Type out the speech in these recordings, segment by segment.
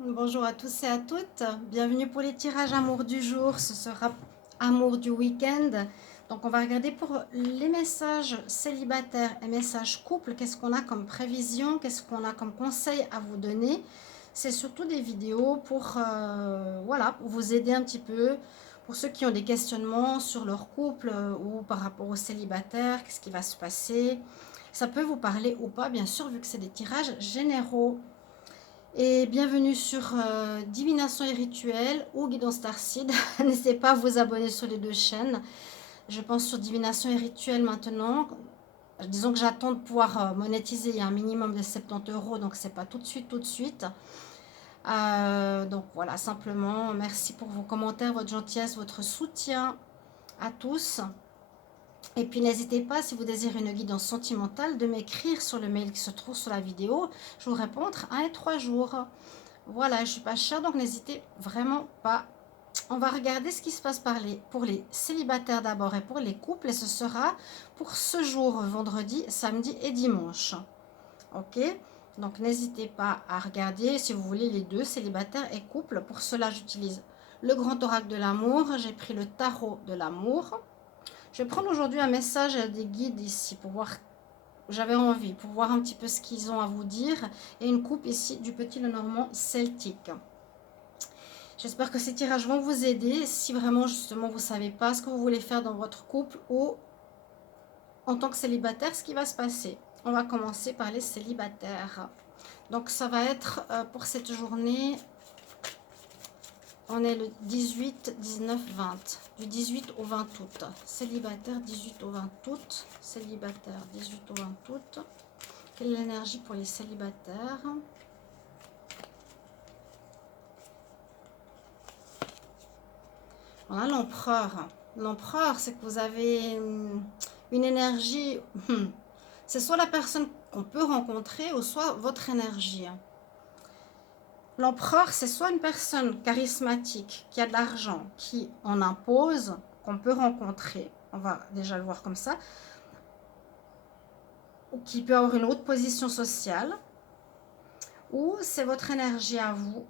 Bonjour à tous et à toutes. Bienvenue pour les tirages amour du jour. Ce sera amour du week-end. Donc, on va regarder pour les messages célibataires et messages couple. Qu'est-ce qu'on a comme prévision? Qu'est-ce qu'on a comme conseil à vous donner? C'est surtout des vidéos pour, voilà, pour vous aider un petit peu. Pour ceux qui ont des questionnements sur leur couple ou par rapport aux célibataires, qu'est-ce qui va se passer? Ça peut vous parler ou pas, bien sûr, vu que c'est des tirages généraux. Et bienvenue sur Divination et Rituel ou Guidance Starseed. N'hésitez pas à vous abonner sur les deux chaînes. Je pense sur Divination et Rituel maintenant. Disons que j'attends de pouvoir monétiser. Il y a un minimum de 70 euros, donc c'est pas tout de suite, tout de suite. Donc voilà, simplement, merci pour vos commentaires, votre gentillesse, votre soutien à tous. Et puis n'hésitez pas, si vous désirez une guidance sentimentale, de m'écrire sur le mail qui se trouve sur la vidéo. Je vous réponds entre 1 et 3 jours. Voilà, je ne suis pas chère, donc n'hésitez vraiment pas. On va regarder ce qui se passe pour les célibataires d'abord et pour les couples. Et ce sera pour ce jour, vendredi, samedi et dimanche. Ok? Donc n'hésitez pas à regarder si vous voulez les deux, célibataires et couples. Pour cela, j'utilise le grand oracle de l'amour. J'ai pris le tarot de l'amour. Je vais prendre aujourd'hui un message des guides ici pour voir. J'avais envie pour voir un petit peu ce qu'ils ont à vous dire. Et une coupe ici du petit Lenormand celtique. J'espère que ces tirages vont vous aider si vraiment justement vous ne savez pas ce que vous voulez faire dans votre couple ou en tant que célibataire, ce qui va se passer. On va commencer par les célibataires. Donc ça va être pour cette journée, on est le 18, 19, 20. Du 18 au 20 août. Célibataire 18 au 20 août. Célibataire 18 au 20 août. Quelle est l'énergie pour les célibataires? Voilà l'empereur. L'empereur, c'est que vous avez une énergie. C'est soit la personne qu'on peut rencontrer ou soit votre énergie. L'empereur, c'est soit une personne charismatique qui a de l'argent, qui en impose, qu'on peut rencontrer. On va déjà le voir comme ça. Ou qui peut avoir une haute position sociale. Ou c'est votre énergie à vous.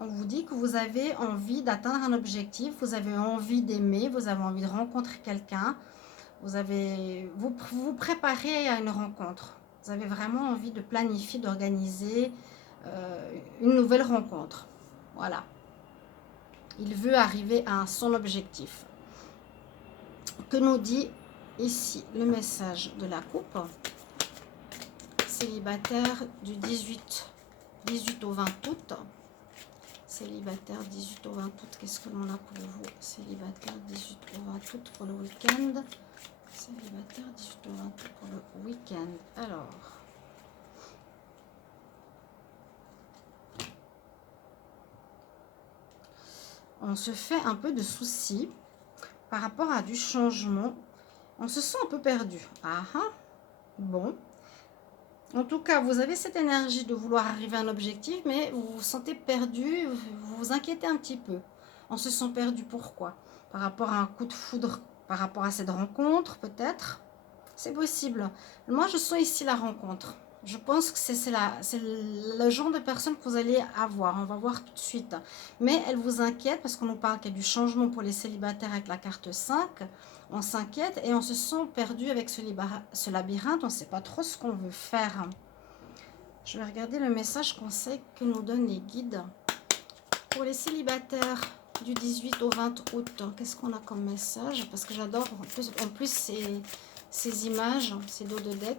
On vous dit que vous avez envie d'atteindre un objectif, vous avez envie d'aimer, vous avez envie de rencontrer quelqu'un, vous vous préparez à une rencontre. Vous avez vraiment envie de planifier, d'organiser une nouvelle rencontre. Voilà. Il veut arriver à son objectif. Que nous dit ici le message de la coupe? Célibataire du 18 au 20 août. Célibataire 18 au 20 août, qu'est-ce que l'on a pour vous? Célibataire 18 au 20 août pour le week-end. Célibataire 18 au 20 août pour le week-end. Alors, on se fait un peu de soucis par rapport à du changement. On se sent un peu perdu. Ah ah, bon. En tout cas, vous avez cette énergie de vouloir arriver à un objectif, mais vous vous sentez perdu, vous vous inquiétez un petit peu. On se sent perdu, pourquoi? Par rapport à un coup de foudre, par rapport à cette rencontre, peut-être. C'est possible. Moi, je sens ici la rencontre. Je pense que c'est le genre de personne que vous allez avoir. On va voir tout de suite. Mais elle vous inquiète parce qu'on nous parle qu'il y a du changement pour les célibataires avec la carte 5. On s'inquiète et on se sent perdu avec ce labyrinthe. On ne sait pas trop ce qu'on veut faire. Je vais regarder le message conseil que nous donnent les guides. Pour les célibataires du 18 au 20 août, qu'est-ce qu'on a comme message? Parce que j'adore en plus ces images, ces dos de deck.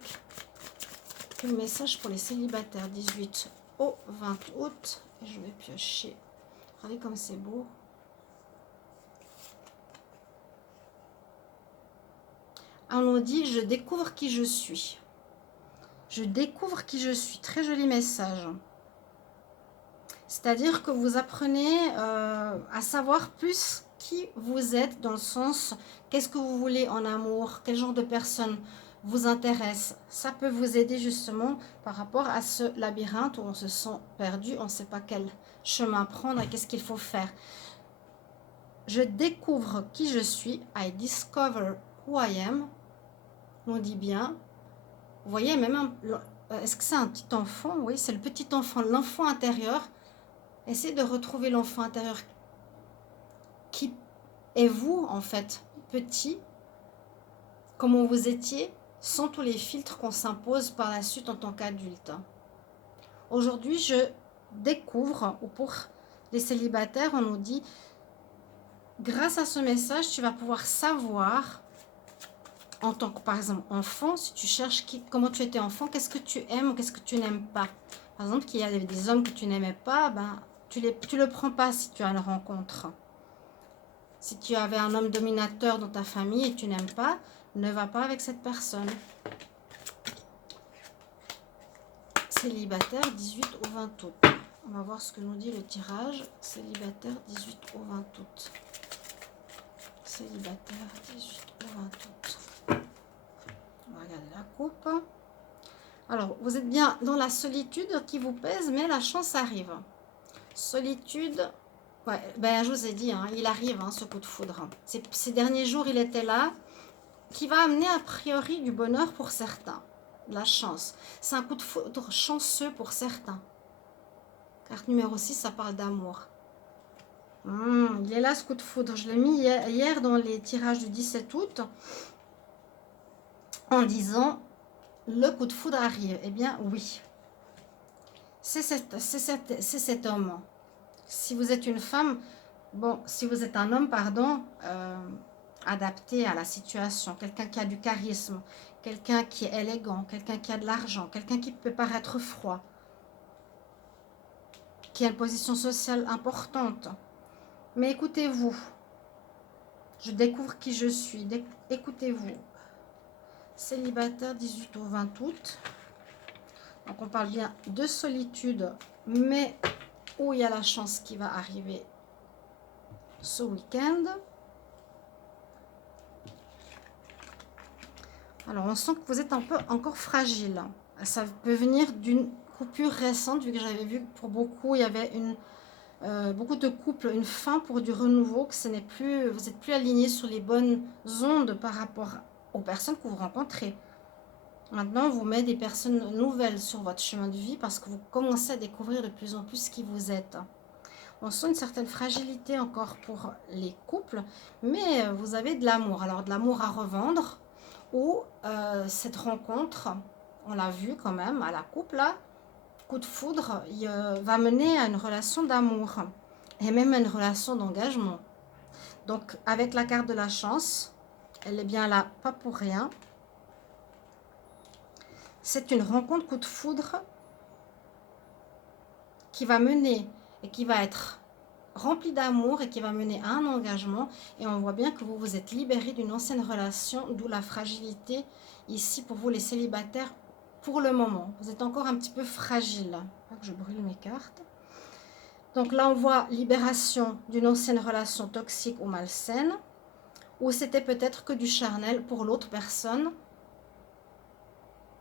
Le message pour les célibataires 18 au 20 août. Et je vais piocher. Regardez comme c'est beau. On nous dit, je découvre qui je suis. Je découvre qui je suis. Très joli message. C'est-à-dire que vous apprenez à savoir plus qui vous êtes, dans le sens, qu'est-ce que vous voulez en amour, quel genre de personne vous intéresse. Ça peut vous aider justement par rapport à ce labyrinthe où on se sent perdu, on ne sait pas quel chemin prendre et qu'est-ce qu'il faut faire. Je découvre qui je suis. I discover who I am. On dit bien. Vous voyez, même est-ce que c'est un petit enfant? Oui, c'est le petit enfant, l'enfant intérieur. Essayez de retrouver l'enfant intérieur qui est vous, en fait, petit, comment vous étiez, sans tous les filtres qu'on s'impose par la suite en tant qu'adulte. Aujourd'hui, je découvre, ou pour les célibataires, on nous dit, grâce à ce message, tu vas pouvoir savoir, en tant que, par exemple, enfant, si tu cherches comment tu étais enfant, qu'est-ce que tu aimes ou qu'est-ce que tu n'aimes pas. Par exemple, qu'il y a des hommes que tu n'aimais pas, ben, tu le prends pas si tu as une rencontre. Si tu avais un homme dominateur dans ta famille et tu n'aimes pas, ne va pas avec cette personne. Célibataire 18 au 20 août. On va voir ce que nous dit le tirage. Célibataire 18 au 20 août. Célibataire 18 au 20 août. On va regarder la coupe. Alors, vous êtes bien dans la solitude qui vous pèse, mais la chance arrive. Solitude, ouais, ben, je vous ai dit, hein, il arrive, hein, ce coup de foudre. Ces derniers jours, il était là, qui va amener a priori du bonheur pour certains. La chance. C'est un coup de foudre chanceux pour certains. Carte numéro 6, ça parle d'amour. Il est là, ce coup de foudre. Je l'ai mis hier dans les tirages du 17 août en disant le coup de foudre arrive. Eh bien, oui. C'est cet homme. Si vous êtes une femme, bon, si vous êtes un homme, pardon, adapté à la situation, quelqu'un qui a du charisme, quelqu'un qui est élégant, quelqu'un qui a de l'argent, quelqu'un qui peut paraître froid, qui a une position sociale importante. Mais écoutez-vous, je découvre qui je suis, écoutez-vous. Célibataire 18 au 20 août. Donc on parle bien de solitude, mais où il y a la chance qui va arriver ce week-end. Alors on sent que vous êtes un peu encore fragile. Ça peut venir d'une coupure récente, vu que j'avais vu que pour beaucoup il y avait beaucoup de couples, une fin pour du renouveau, que ce n'est plus, vous n'êtes plus aligné sur les bonnes ondes par rapport aux personnes que vous rencontrez. Maintenant, vous mettez des personnes nouvelles sur votre chemin de vie parce que vous commencez à découvrir de plus en plus qui vous êtes. On sent une certaine fragilité encore pour les couples, mais vous avez de l'amour. Alors, de l'amour à revendre ou cette rencontre, on l'a vu quand même à la coupe là, coup de foudre, va mener à une relation d'amour et même à une relation d'engagement. Donc, avec la carte de la chance, elle est bien là, pas pour rien. C'est une rencontre coup de foudre qui va mener et qui va être remplie d'amour et qui va mener à un engagement. Et on voit bien que vous vous êtes libéré d'une ancienne relation, d'où la fragilité ici pour vous les célibataires pour le moment. Vous êtes encore un petit peu fragile. Je brûle mes cartes. Donc là, on voit libération d'une ancienne relation toxique ou malsaine, ou c'était peut-être que du charnel pour l'autre personne,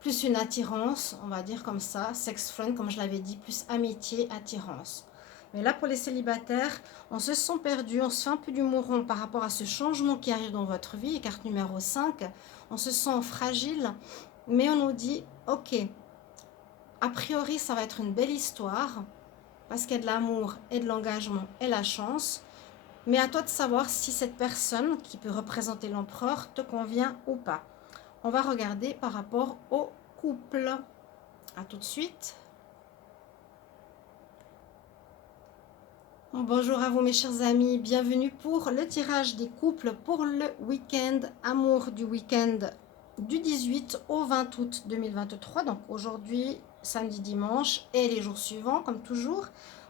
plus une attirance, on va dire comme ça, sex friend, comme je l'avais dit, plus amitié, attirance. Mais là, pour les célibataires, on se sent perdu, on se fait un peu du mouron par rapport à ce changement qui arrive dans votre vie, carte numéro 5, on se sent fragile, mais on nous dit, ok, a priori, ça va être une belle histoire, parce qu'il y a de l'amour et de l'engagement et la chance, mais à toi de savoir si cette personne qui peut représenter l'empereur te convient ou pas. On va regarder par rapport au couple. À tout de suite. Bonjour à vous mes chers amis, bienvenue pour le tirage des couples pour le week-end, amour du week-end du 18 au 20 août 2023. Donc aujourd'hui, samedi, dimanche et les jours suivants comme toujours.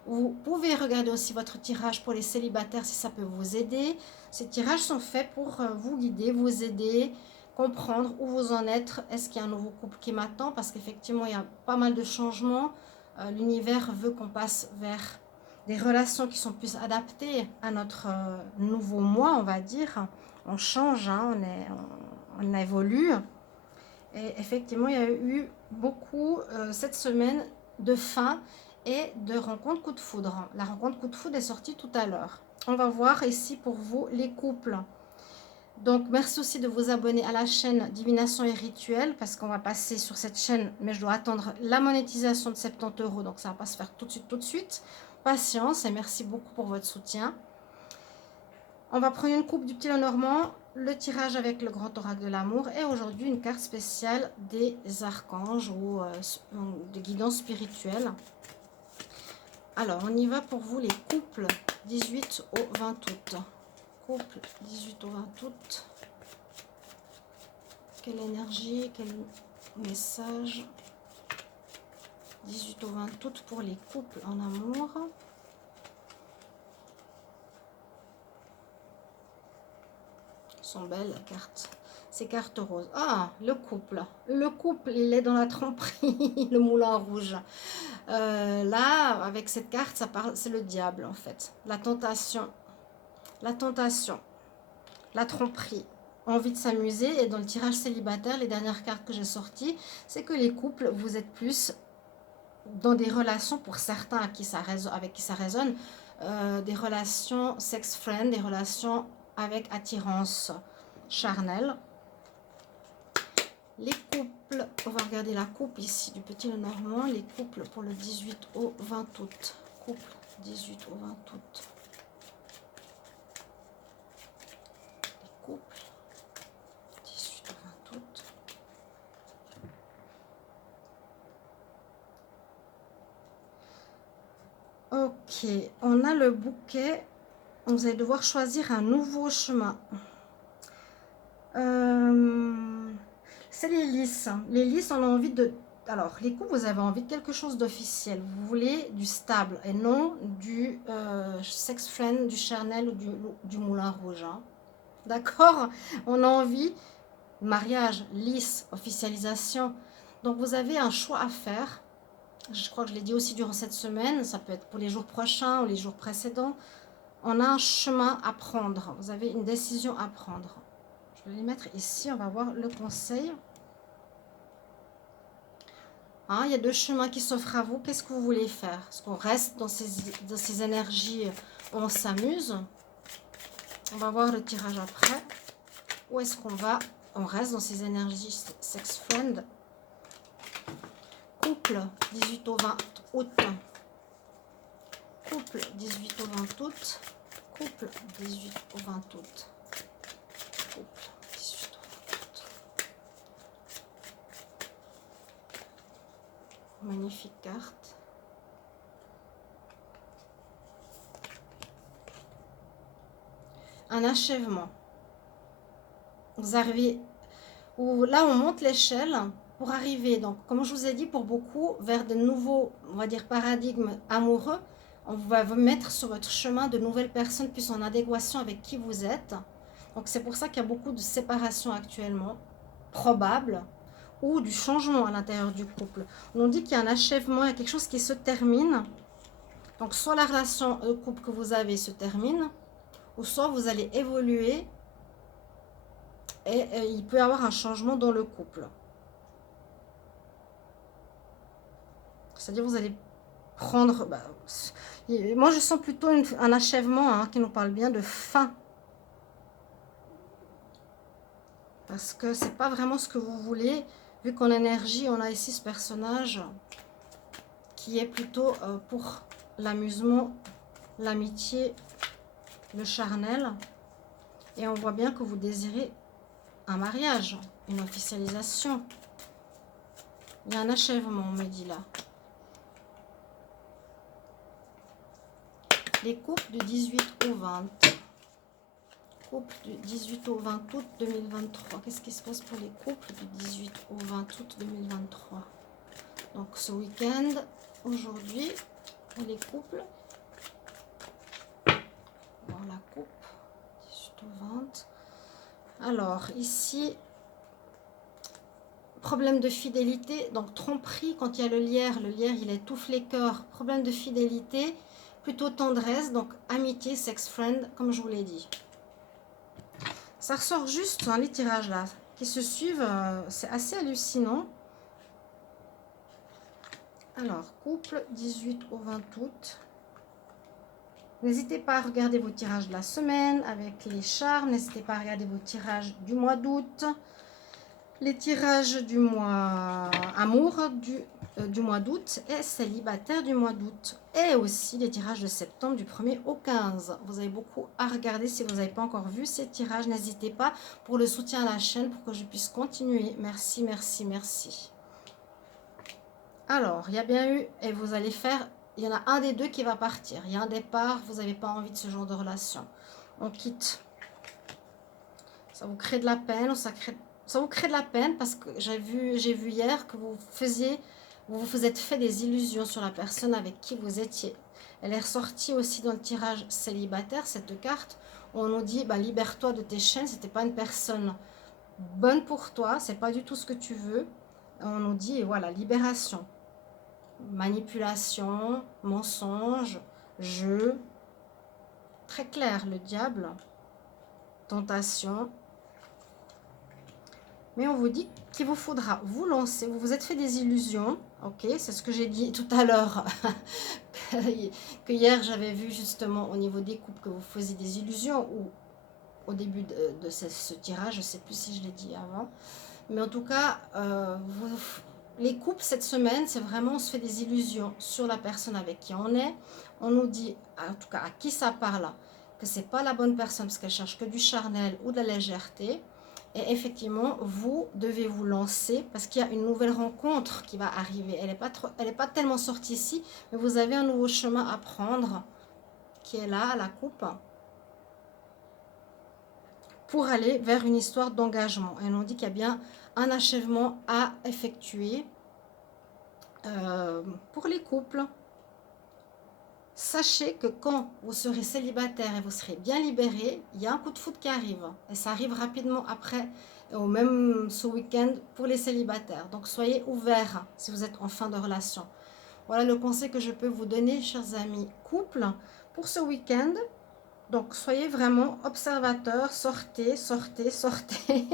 Vous pouvez regarder aussi votre tirage pour les célibataires si ça peut vous aider. Ces tirages sont faits pour vous guider, vous aider, comprendre où vous en êtes. Est-ce qu'il y a un nouveau couple qui m'attend? Parce qu'effectivement, il y a pas mal de changements. L'univers veut qu'on passe vers des relations qui sont plus adaptées à notre nouveau moi, on va dire. On change, hein, on évolue. Et effectivement, il y a eu beaucoup cette semaine de fins et de rencontres coup de foudre. La rencontre coup de foudre est sortie tout à l'heure. On va voir ici pour vous les couples. Donc, merci aussi de vous abonner à la chaîne Divination et Rituel parce qu'on va passer sur cette chaîne, mais je dois attendre la monétisation de 70 €, donc ça ne va pas se faire tout de suite. patience et merci beaucoup pour votre soutien. On va prendre une coupe du petit Lenormand, le tirage avec le grand oracle de l'amour et aujourd'hui une carte spéciale des archanges ou de guidance spirituelle. Alors, on y va pour vous les couples 18 au 20 août. Couple 18 au 20 août. Quelle énergie, quel message 18 au 20 août pour les couples en amour. Sont belles les cartes. Ces cartes roses. Ah, le couple. Le couple, il est dans la tromperie, le moulin rouge. Là, avec cette carte, ça parle, c'est le diable en fait. La tentation, la tromperie, envie de s'amuser. Et dans le tirage célibataire, les dernières cartes que j'ai sorties, c'est que les couples, vous êtes plus dans des relations, pour certains avec qui ça résonne, des relations sex-friend, des relations avec attirance charnelle. Les couples, on va regarder la coupe ici du petit Lenormand, les couples pour le 18 au 20 août. Couple 18 au 20 août. Les couples 18 au 20 août. Ok, on a le bouquet. Vous allez devoir choisir un nouveau chemin. C'est les lys. Les lys, on a envie de... Alors, les couples, vous avez envie de quelque chose d'officiel. Vous voulez du stable et non du sex friend, du charnel ou du moulin rouge. Hein. D'accord? On a envie mariage, lys, officialisation. Donc, vous avez un choix à faire. Je crois que je l'ai dit aussi durant cette semaine. Ça peut être pour les jours prochains ou les jours précédents. On a un chemin à prendre. Vous avez une décision à prendre. Je vais les mettre ici. On va voir le conseil. Hein, il y a deux chemins qui s'offrent à vous. Qu'est-ce que vous voulez faire? Est-ce qu'on reste dans ces énergies où on s'amuse? On va voir le tirage après. Ou est-ce on reste dans ces énergies sex-friend? Couple 18 au 20 août. Couple 18 au 20 août. Couple 18 au 20 août. Couple 18 au 20 août. Magnifique carte. Un achèvement. Vous arrivez, là on monte l'échelle pour arriver, donc comme je vous ai dit, pour beaucoup, vers de nouveaux, on va dire, paradigmes amoureux. On va vous mettre sur votre chemin de nouvelles personnes plus en adéquation avec qui vous êtes. Donc c'est pour ça qu'il y a beaucoup de séparations actuellement, probables, ou du changement à l'intérieur du couple. On dit qu'il y a un achèvement, il y a quelque chose qui se termine. Donc soit la relation de couple que vous avez se termine, ou soit vous allez évoluer et il peut y avoir un changement dans le couple. C'est-à-dire vous allez prendre... moi je sens plutôt un achèvement hein, qui nous parle bien de fin. Parce que c'est pas vraiment ce que vous voulez. Vu qu'en énergie, on a ici ce personnage qui est plutôt pour l'amusement, l'amitié, le charnel. Et on voit bien que vous désirez un mariage, une officialisation. Il y a un achèvement, on me dit là. Les couples du 18 au 20. Couple du 18 au 20 août 2023. Qu'est-ce qui se passe pour les couples du 18 au 20 août 2023? Donc ce week-end, aujourd'hui, pour les couples. Bon, la coupe, 18 au 20. Alors, ici, problème de fidélité, donc tromperie quand il y a le lierre il étouffe les cœurs, problème de fidélité, plutôt tendresse, donc amitié, sex friend, comme je vous l'ai dit. Ça ressort juste, hein, les tirages là, qui se suivent, c'est assez hallucinant. Alors, couple 18 au 20 août. N'hésitez pas à regarder vos tirages de la semaine avec les charmes. N'hésitez pas à regarder vos tirages du mois d'août. Les tirages du mois amour, du du mois d'août et célibataire du mois d'août. Et aussi les tirages de septembre du 1er au 15. Vous avez beaucoup à regarder. Si vous n'avez pas encore vu ces tirages, n'hésitez pas pour le soutien à la chaîne pour que je puisse continuer. Merci, merci, merci. Alors, il y a bien eu, et vous allez faire, il y en a un des deux qui va partir. Il y a un départ, vous n'avez pas envie de ce genre de relation. On quitte. Ça vous crée de la peine, ça vous crée de la peine parce que j'ai vu hier que vous vous êtes fait des illusions sur la personne avec qui vous étiez. Elle est ressortie aussi dans le tirage célibataire, cette carte, où on nous dit, bah, libère-toi de tes chaînes, c'était pas une personne bonne pour toi, c'est pas du tout ce que tu veux. On nous dit, et voilà, libération. Manipulation, mensonge, jeu, très clair, le diable, tentation. Mais on vous dit qu'il vous faudra vous lancer, vous vous êtes fait des illusions, ok, c'est ce que j'ai dit tout à l'heure, que hier j'avais vu justement au niveau des couples que vous faisiez des illusions, ou au début de ce tirage, je ne sais plus si je l'ai dit avant, mais en tout cas, les couples cette semaine, c'est vraiment on se fait des illusions sur la personne avec qui on est. On nous dit, en tout cas à qui ça parle, que ce n'est pas la bonne personne parce qu'elle cherche que du charnel ou de la légèreté. Et effectivement, vous devez vous lancer parce qu'il y a une nouvelle rencontre qui va arriver. Elle n'est pas tellement sortie ici, mais vous avez un nouveau chemin à prendre qui est là, à la coupe, pour aller vers une histoire d'engagement. Et on dit qu'il y a bien un achèvement à effectuer pour les couples. Sachez que quand vous serez célibataire et vous serez bien libéré, il y a un coup de foudre qui arrive. Et ça arrive rapidement après, ou même ce week-end pour les célibataires. Donc soyez ouverts si vous êtes en fin de relation. Voilà le conseil que je peux vous donner, chers amis couples, pour ce week-end. Donc soyez vraiment observateurs, sortez, sortez, sortez.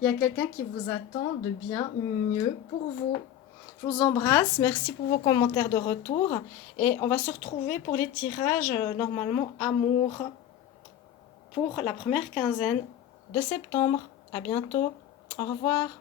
Il y a quelqu'un qui vous attend de bien mieux pour vous. Je vous embrasse, merci pour vos commentaires de retour et on va se retrouver pour les tirages normalement amour pour la première quinzaine de septembre. À bientôt, au revoir.